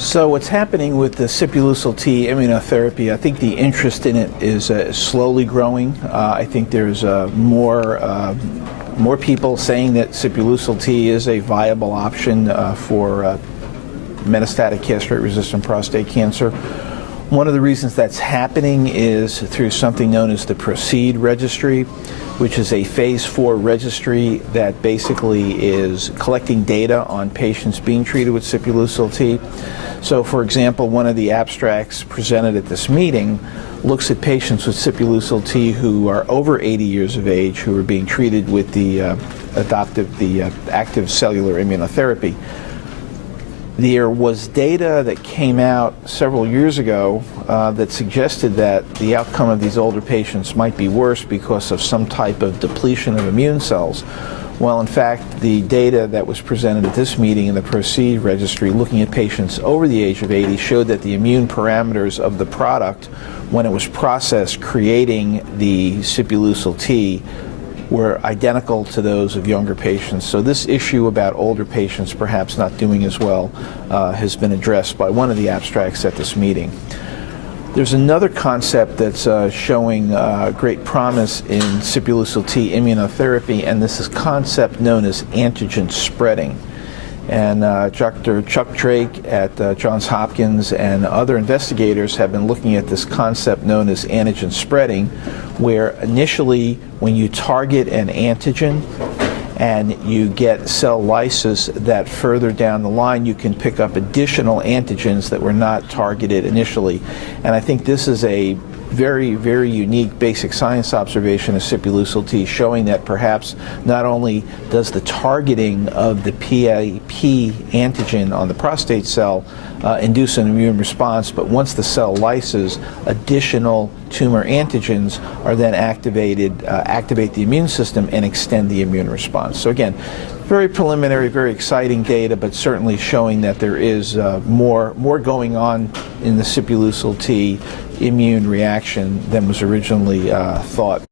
So what's happening with the Sipuleucel-T immunotherapy, I think the interest in it is slowly growing. I think there's more people saying that Sipuleucel-T is a viable option for metastatic castrate-resistant prostate cancer. One of the reasons that's happening is through something known as the PROCEED registry, which is a phase 4 registry that basically is collecting data on patients being treated with Sipuleucel-T. So, for example, one of the abstracts presented at this meeting looks at patients with Sipuleucel-T who are over 80 years of age who are being treated with the active cellular immunotherapy. There was data that came out several years ago that suggested that the outcome of these older patients might be worse because of some type of depletion of immune cells. Well, in fact, the data that was presented at this meeting in the PROCEED registry looking at patients over the age of 80 showed that the immune parameters of the product, when it was processed creating the Sipuleucel-T, were identical to those of younger patients. So this issue about older patients perhaps not doing as well has been addressed by one of the abstracts at this meeting. There's another concept that's showing great promise in Sipuleucel-T immunotherapy, and this is a concept known as antigen spreading. And Dr. Chuck Drake at Johns Hopkins and other investigators have been looking at this concept known as antigen spreading, where initially when you target an antigen and you get cell lysis, that further down the line you can pick up additional antigens that were not targeted initially. And I think this is a very, very unique basic science observation of Sipuleucel-T, showing that perhaps not only does the targeting of the PAP antigen on the prostate cell induce an immune response, but once the cell lyses, additional tumor antigens are then activate the immune system and extend the immune response. So again, very preliminary, very exciting data, but certainly showing that there is more going on in the Sipuleucel-T immune reaction than was originally thought.